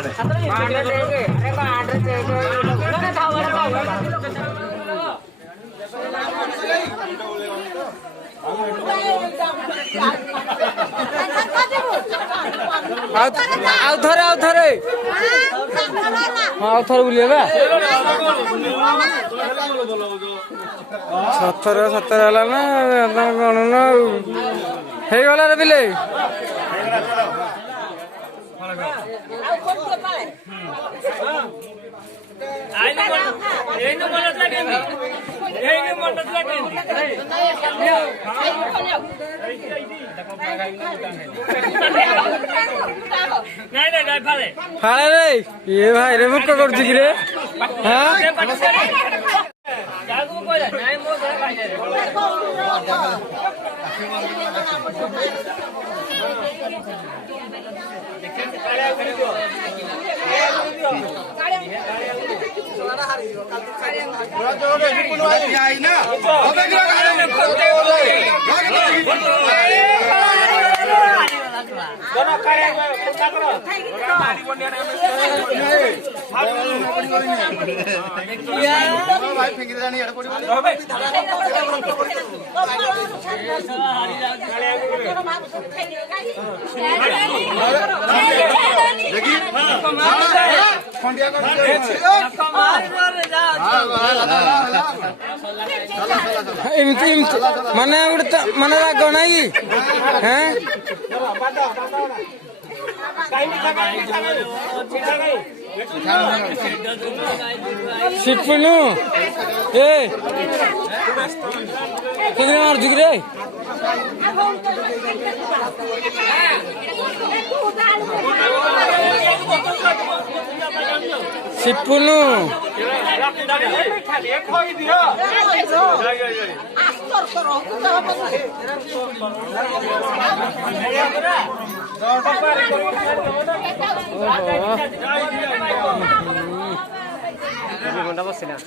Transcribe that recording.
ଆଉ ଥରେ ବୁଲିବା ସତର ହେଲା ନା ତମେ ଗଣୁନ ଆଉ ହେଇଗଲା ରେ ବିଲେ ফাଳେ রে ইয়ে ভাই রে মুখ করছি কি রে হ্যাঁ ମାନେ ଗୋଟେ ମାନେ ରାଗ ନାଇଁ କି হ্যাঁ শিপনু এ কেন মারছি কি রে শিপনু ঘন্টা বসছিলাম